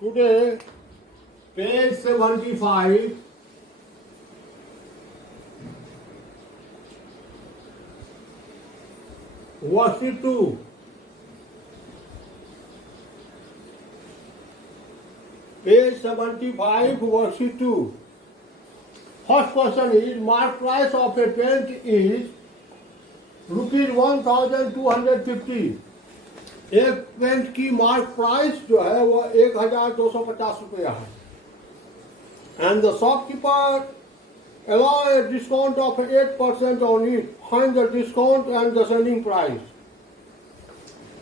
Today, page 75, worksheet 2. Page 75, worksheet 2. First question is, mark price of a paint is rupees 1250। एक पेंट की mark price जो है वो 1250 रुपया है। And the shopkeeper allow a discount of 8% on it. Find the discount and the selling price.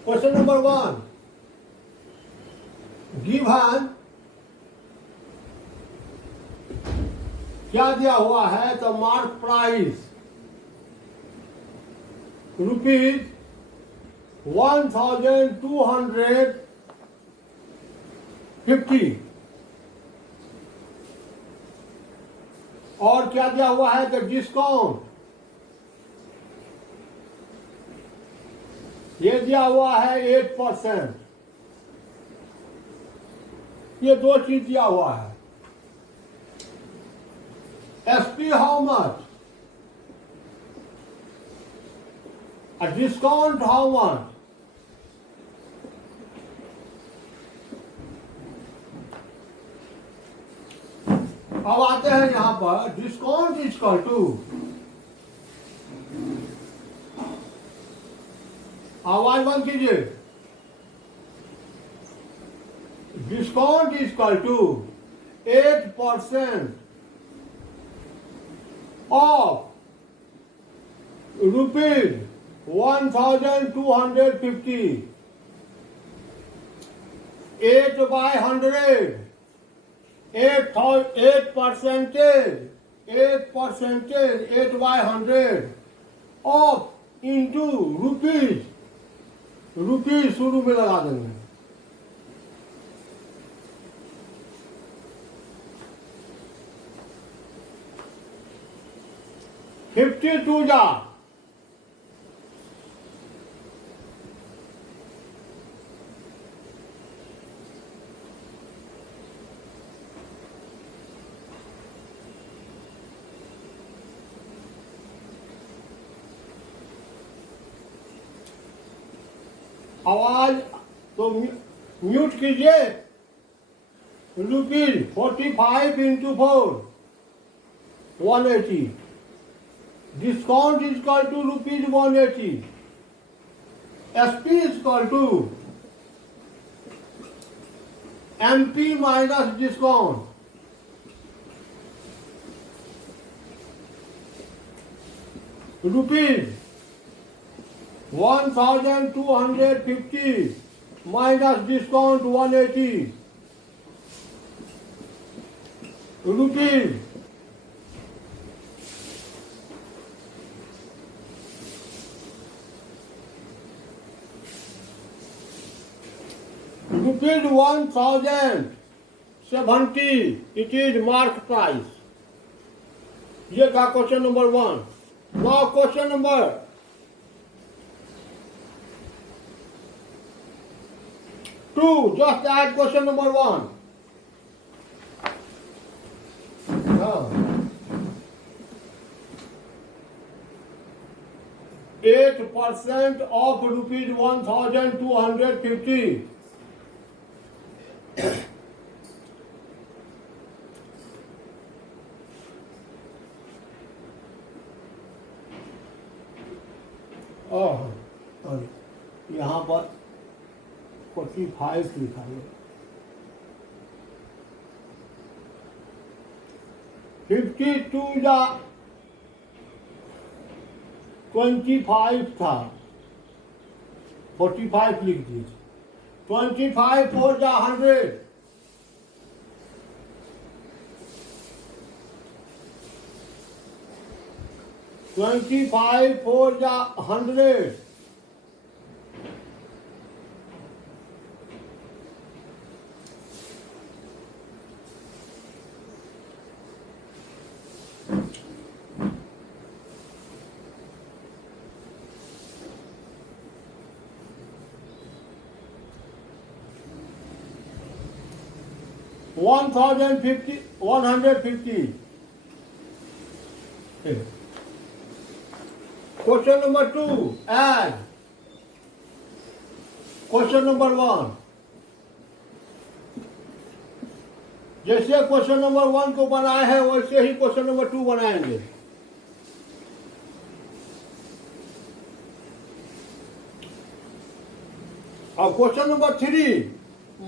Question number 1. Given क्या दिया हुआ है? The mark price रुपीज 1250 और क्या दिया हुआ है? द डिस्काउंट ये दिया हुआ है 8%। ये दो चीज दिया हुआ है। SP how much? A discount how much? अब आते हैं यहां पर डिस्काउंट इज इक्वल टू, आवाज बंद कीजिए। Discount is equal to 8% of rupees 1250। 8 by 100, 8 percentage 8 by 100 of into रुपीज शुरू में लगा देंगे। $52 जा आवाज तो म्यूट कीजिए। Rupees 45 into 4 180। Discount is equal to rupees 180। SP is equal to MP minus discount. Rupees 1250 minus discount 180 rupees rupees 1070 it is mark price। ये था question number 1। Now question number 2, just add question number 1. 8% of rupees 1250। यहाँ पर 45 लिखा है। 52 या 25 था, 45 लिख दीजिए। 25 4 या 100, 25 4 या 100। 1,050, 150. Okay. Question number 2, add. Question number 1. जैसे क्वेश्चन नंबर 1 को बनाए हैं वैसे ही क्वेश्चन नंबर 2 बनाएंगे. अब question number 3,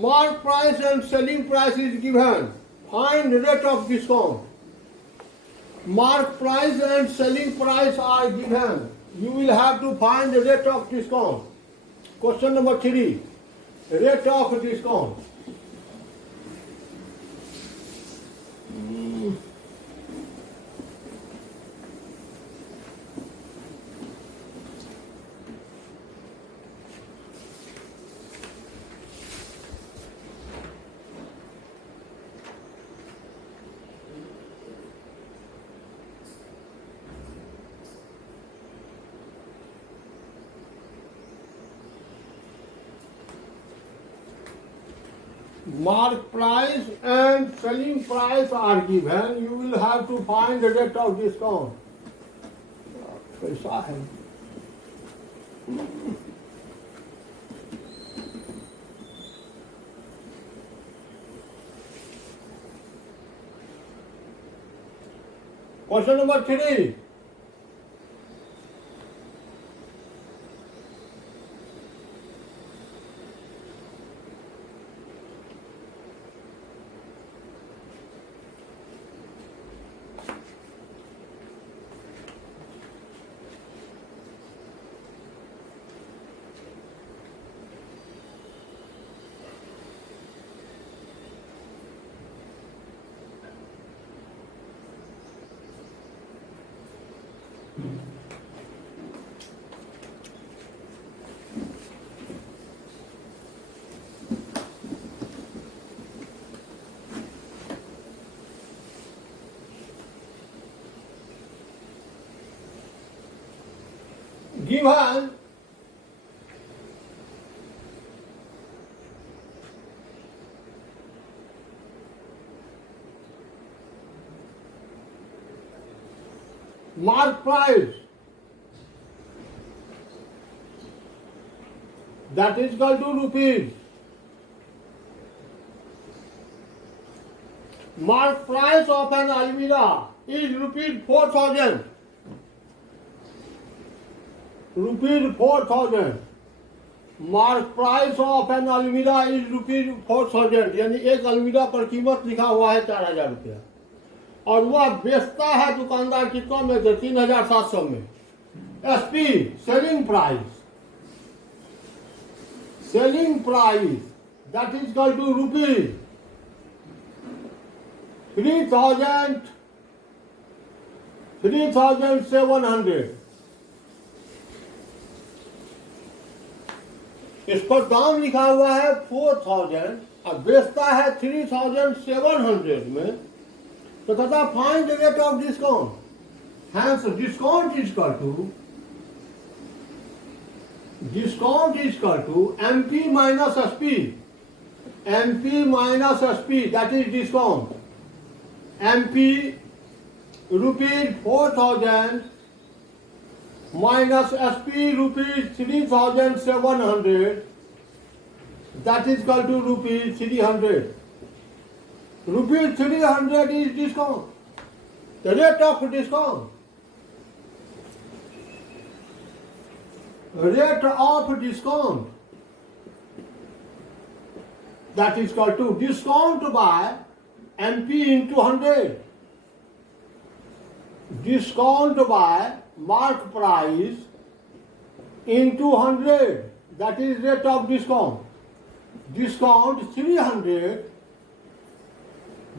mark price and selling price is given. Find rate of discount. Mark price and selling price are given. You will have to find the rate of discount. Question number 3, rate of discount. Mark price and selling price are given. You will have to find the rate of discount. पैसा है. Question number 3. Given mark price that is equal to rupees. Mark price of an almirah is rupees 4,000. Rupees 4,000. Mark price of an almirah is rupees 4,000. यानी एक अलमीरा पर कीमत लिखा हुआ है 4,000 रुपया और वह बेचता है दुकानदार कितनों में से 3,700 में. SP selling price that is equal to rupees 3,700. इस पर दाम लिखा हुआ है 4,000 और बेचता है 3,700 में. तो तथा find the rate of discount. Hence discount is equal to MP minus SP. MP minus SP that is discount. MP rupees 4,000 minus SP rupees 3,700 that is equal to rupees 300. Rupees 300 is discount. The rate of discount. Rate of discount that is equal to discount by MP into 100. Discount by mark price into 100 that is rate of discount. Discount 300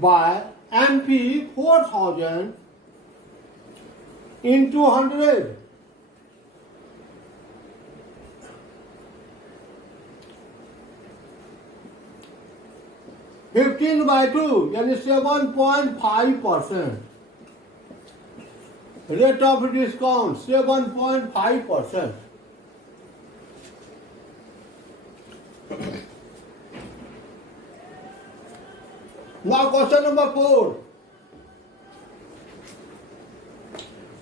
by MP 4,000 into 100. (15 by 2) यानी 7.5%. Rate of discount 7.5%. Now question number 4.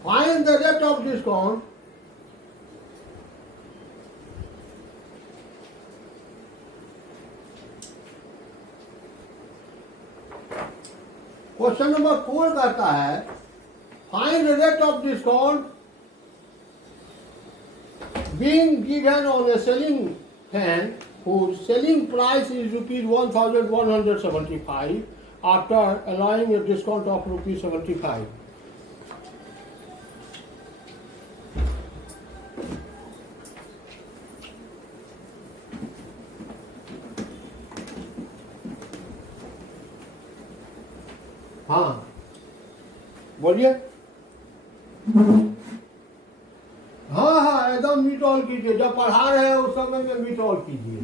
Find the rate of discount question number 4 कहता है find rate of discount being given on a selling fan whose selling price is rupees 1175 after allowing a discount of rupees 75. हाँ बोलिए। हाँ हाँ एकदम meet all कीजिए, जब पढ़ा रहे हैं उस समय में मीट ऑल कीजिए।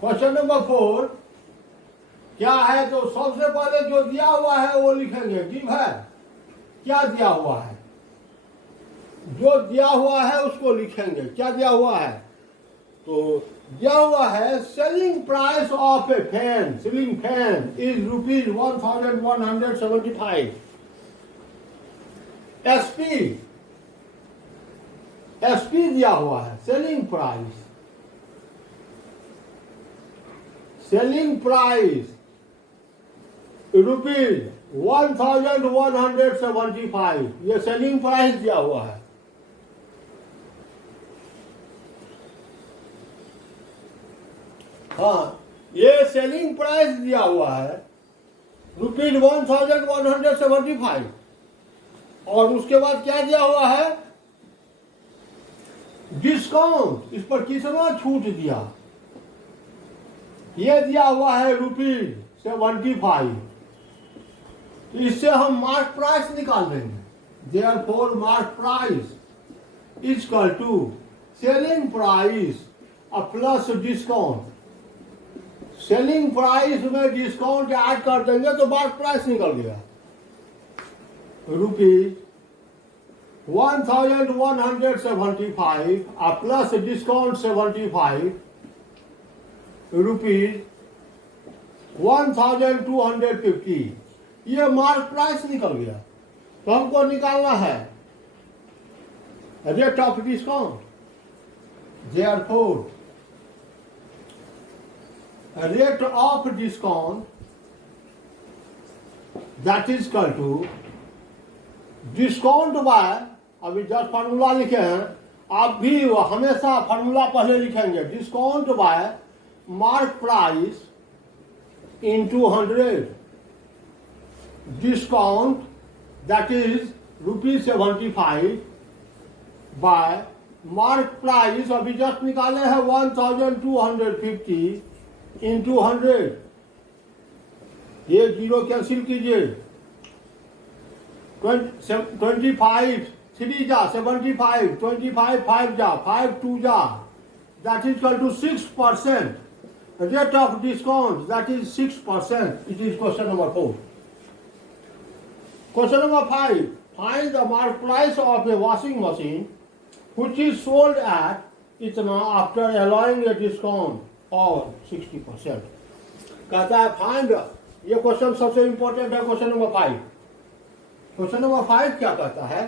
क्वेश्चन नंबर 4 क्या है, तो सबसे पहले जो दिया हुआ है वो लिखेंगे। गिव है, क्या दिया हुआ है, जो दिया हुआ है उसको लिखेंगे। क्या दिया हुआ है, तो दिया हुआ है selling price of A fan, ceiling fan is rupees 1175। एसपी दिया हुआ है, सेलिंग प्राइस रुपीज 1175। ये सेलिंग प्राइस दिया हुआ है। हाँ ये सेलिंग प्राइस दिया हुआ है रुपीज 1175 और उसके बाद क्या दिया हुआ है, डिस्काउंट। इस पर कितना छूट दिया, ये दिया हुआ है रुपीज 75। इससे हम मार्क प्राइस निकाल देंगे। Therefore mark price is equal to selling price plus discount. Selling price में डिस्काउंट ऐड कर देंगे तो मार्क प्राइस निकल गया रुपीज 1175 प्लस डिस्काउंट 75 रुपीज 1250। ये मार्क प्राइस निकल गया। तो हमको निकालना है rate of discount. Therefore rate of discount that is equal to discount by, अभी जस्ट फार्मूला लिखे हैं, आप भी हमेशा फार्मूला पहले लिखेंगे। Discount bye mark price into 100। Discount that is rupees 75 bye mark price अभी जस्ट निकाले हैं 1250 इंटू 100। ये जीरो कैंसिल कीजिए। 25 3 जा 75, 25 5 जा 5 2 जा, that is equal to 6%. Rate of discount that is 6%. It is question number 4. Question number 5. Find the mark price of a washing machine which is sold at itna after allowing a discount और 60%। कहता है फाइंड, ये क्वेश्चन सबसे इंपॉर्टेंट है। Question number 5। Question number 5 क्या कहता है,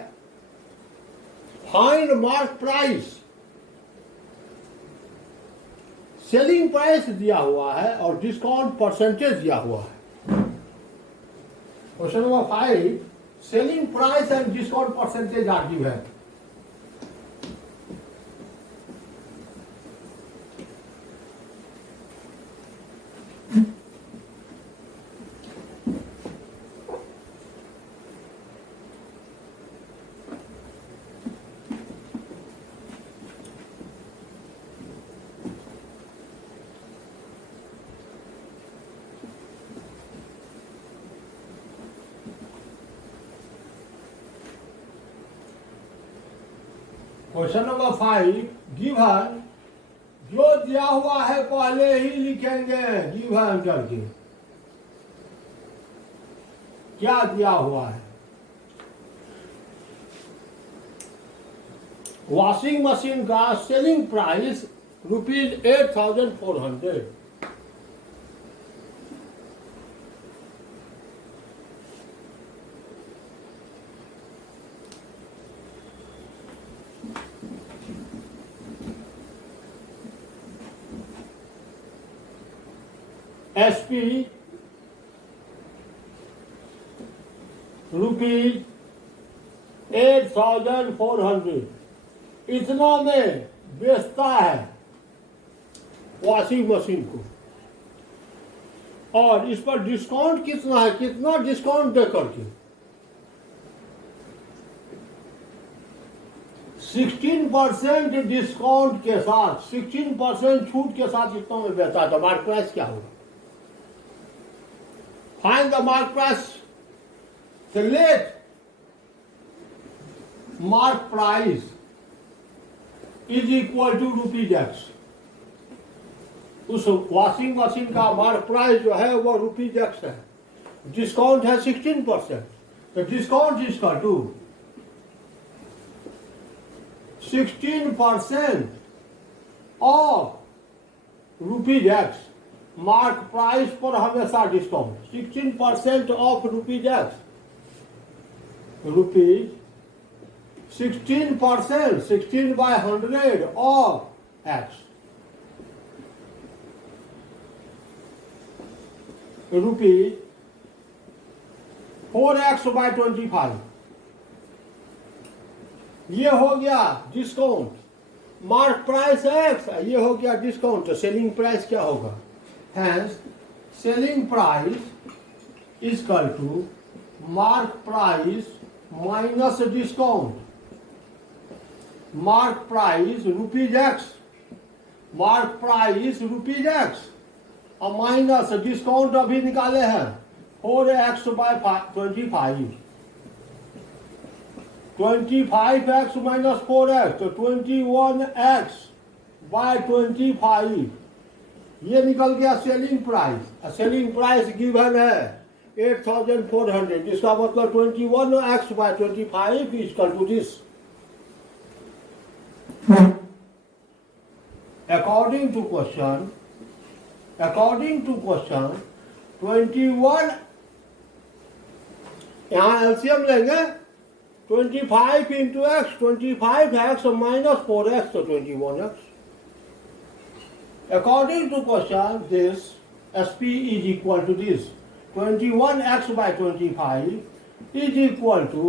find mark price. Selling price दिया हुआ है और डिस्काउंट परसेंटेज दिया हुआ है। Question number 5 selling price and discount percentage are given. Question number 5 given, जो दिया हुआ है पहले ही लिखेंगे गिवन करके। क्या दिया हुआ है, वॉशिंग मशीन का selling price rupees 8,400. SP rupees 8,400 इतना में बेचता है वॉशिंग मशीन को, और इस पर डिस्काउंट कितना है, कितना डिस्काउंट दे करके 16% डिस्काउंट के साथ, 16% छूट के साथ इतना में बेचता है। तो मार्क प्राइस क्या होगा? Find the mark price. Select mark price is equal to rupees x. उस वॉशिंग मशीन का मार्क प्राइस जो है वो रुपीज एक्स है, डिस्काउंट है 16%, तो डिस्काउंट इसका to 16% of rupees x. Mark price पर हमेशा discount 16% of rupees x, rupees 16%, 16 by 100 of x, rupees 4x by 25। ये हो गया डिस्काउंट, मार्क प्राइस x, ये हो गया डिस्काउंट। तो सेलिंग प्राइस क्या होगा? Hence selling price is equal to mark price minus discount. Mark price rupees x, mark price rupees x और माइनस डिस्काउंट अभी निकाले हैं 4x by 25, 25x minus 4x तो 21x by 25, ये निकल गया selling price. Selling price given है 8,400, इसका मतलब 21x by 25 is equal to this। According to question 21, यहाँ एलसीएम लेंगे 25 into x, 25x minus 4x तो 21x। According to question, this SP is equal to this 21x by 25 is equal to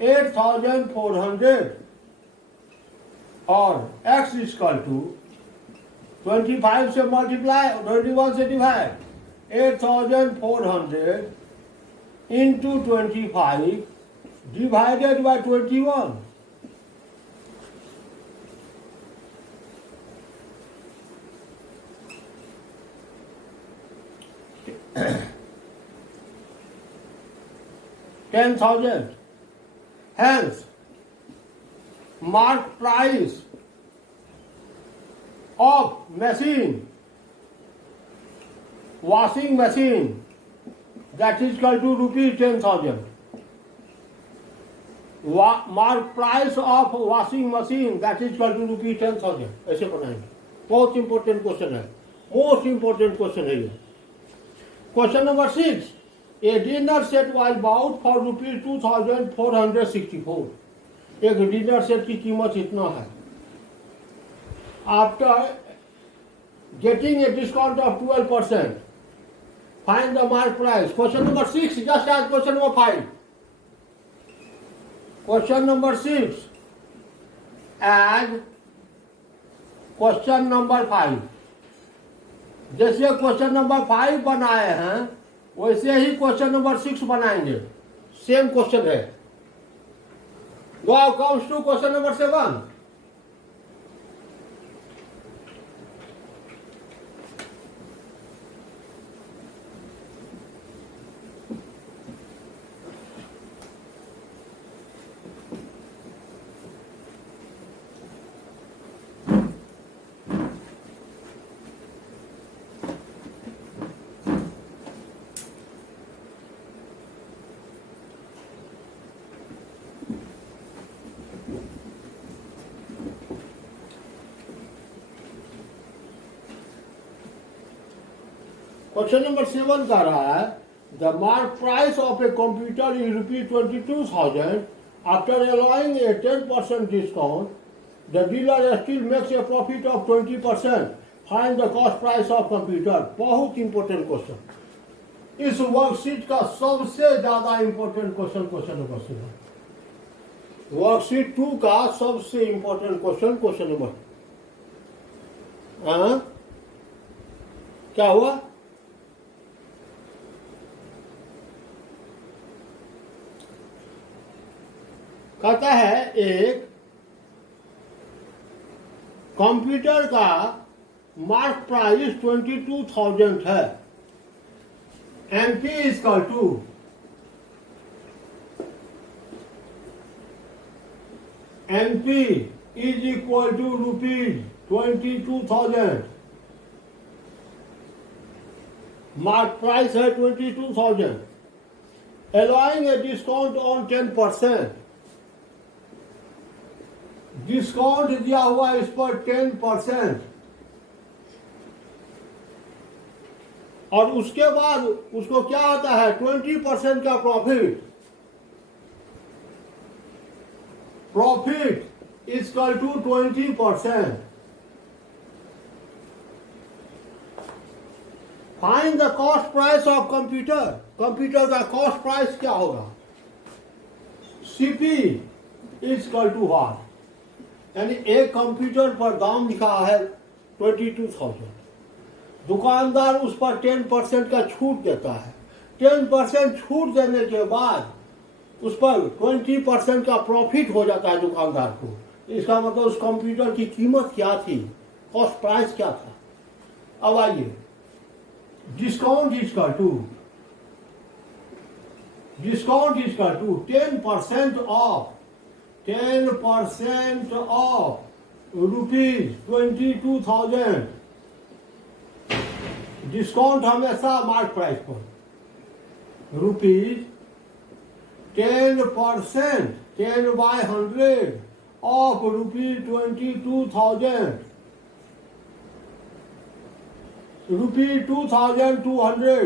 8,400 और x is equal to 25 से मल्टीप्लाई, 21 से डिवाइड, 8,400 into 25 divided by 21। $10,000। Hence, mark price of machine, washing machine, that is equal to rupees 10,000। Mark price of washing machine, that is equal to rupees 10,000। ऐसे बनाएंगे। बहुत important question है, most important question है ये। Question number 6, a dinner set was bought for rupees 2,464। एक dinner set की कीमत इतना है। After getting a discount of 12%, find the mark price. Question number 6 just as question number 5। Question number 6 as question number 5। जैसे question number 5 बनाए हैं वैसे ही question number 6 बनाएंगे, सेम क्वेश्चन है। Now comes to question number 7। Question number 7 कह रहा है the mark price of a computer is ₹22,000 after allowing A 10% discount the dealer still makes a profit of 20%. Find the cost price of computer. बहुत important question, इस वर्कशीट का सबसे ज्यादा important question number 7. वर्कशीट 2 का सबसे इंपॉर्टेंट क्वेश्चन नंबर क्या हुआ? कहता है एक कंप्यूटर का मार्क प्राइस 22,000 है. MP is equal to MP is equal to ₹22,000. Mark price है 22,000. Allowing a discount on 10%. डिस्काउंट दिया हुआ इस पर 10%. और उसके बाद उसको क्या आता है 20% का profit. Profit is equal to 20%. Find the cost price of computer. Computer का कॉस्ट प्राइस क्या होगा? CP is equal to what? यानी एक कंप्यूटर पर दाम लिखा है 22,000. दुकानदार उस पर 10% का छूट देता है. 10% छूट देने के बाद उस पर 20% का प्रॉफिट हो जाता है दुकानदार को. इसका मतलब उस कंप्यूटर की कीमत क्या थी, कॉस्ट प्राइस क्या था. अब आइए, discount is equal to 10% of ₹22,000. Discount हमेशा मार्क प्राइस पर. ₹10 10/100 ऑफ ₹22,000. ₹2,200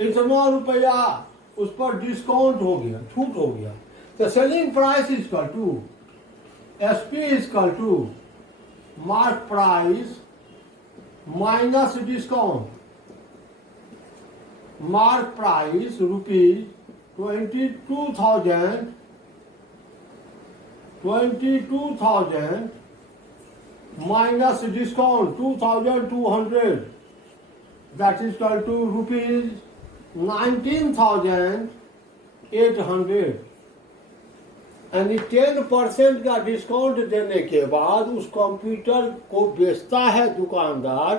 इतना रुपया उस पर डिस्काउंट हो गया, छूट हो गया. तो selling price is equal to SP is equal to mark price minus discount. Mark price ₹22,000 minus discount 2,200, that is equal to ₹19,800. यानी 10% का डिस्काउंट देने के बाद उस कंप्यूटर को बेचता है दुकानदार.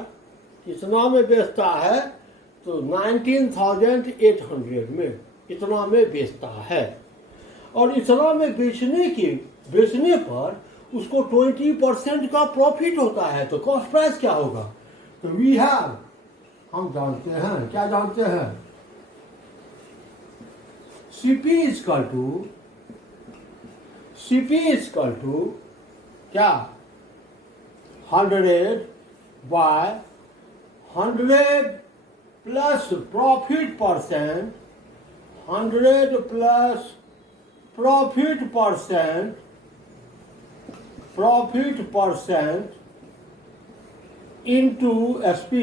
कितना में बेचता है? तो 19,800 में, इतना में बेचता है. और इतना में बेचने पर उसको 20% का प्रॉफिट होता है. तो कॉस्ट प्राइस क्या होगा? तो वी हैव, हम जानते हैं, क्या जानते हैं? CP इज इक्वल टू क्या? 100/100 plus profit percent, 100 plus profit percent into SP.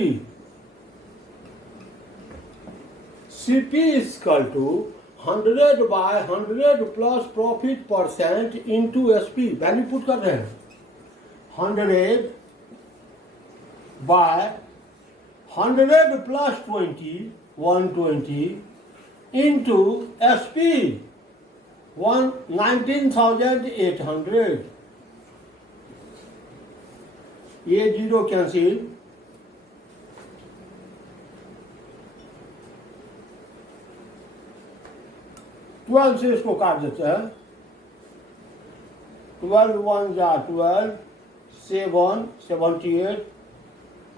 CP is equal to 100/100 plus profit percent into SP. Value put कर रहे हैं. 100/100 प्लस 120 into SP 19,800. ये जीरो कैंसिल. 12 से इसको काट देते हैं. 12 1 जा 12, 7 78,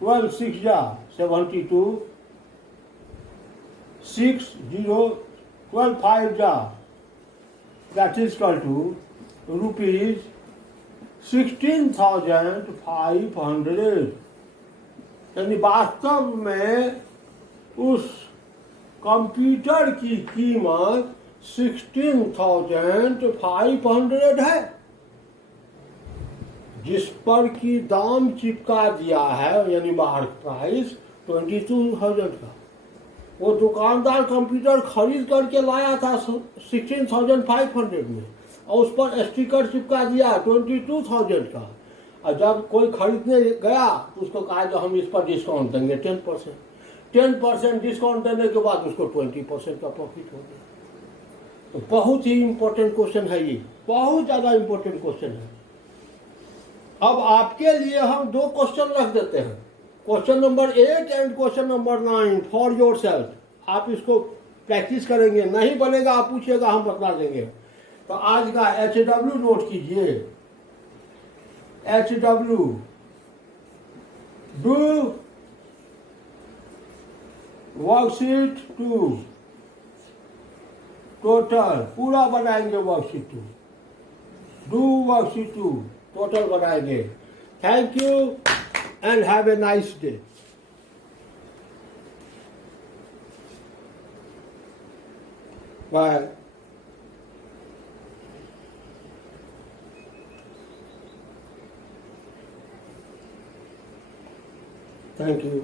12 6 जा 72, 6 0, 12 5 जा, that is equal to ₹16,500. यानी वास्तव में उस कंप्यूटर की कीमत 16,500 है, जिस पर की दाम चिपका दिया है यानी मार्क प्राइस 22,000 का। वो दुकानदार कंप्यूटर खरीद करके लाया था 16,500 में और उस पर स्टिकर चिपका दिया 22,000 का। और जब कोई खरीदने गया तो उसको कहा जो हम इस पर डिस्काउंट देंगे 10% डिस्काउंट देने के बाद उसको 20% का प्रॉफिट हो गया। तो बहुत ही इंपॉर्टेंट क्वेश्चन है ये, बहुत ज़्यादा इंपॉर्टेंट क्वेश्चन है। अब आपके लिए हम दो क्वेश्चन रख देते हैं, question number 8 and question number 9 for your self. आप इसको प्रैक्टिस करेंगे, नहीं बनेगा आप पूछिएगा, हम बता देंगे। तो आज का HW नोट कीजिए, HW डू वर्कशीट 2 टोटल पूरा बनाएंगे, वर्कशीट 2 डू वर्कशीट 2 टोटल बनाएंगे। Thank you and have a nice day. Bye. Thank you.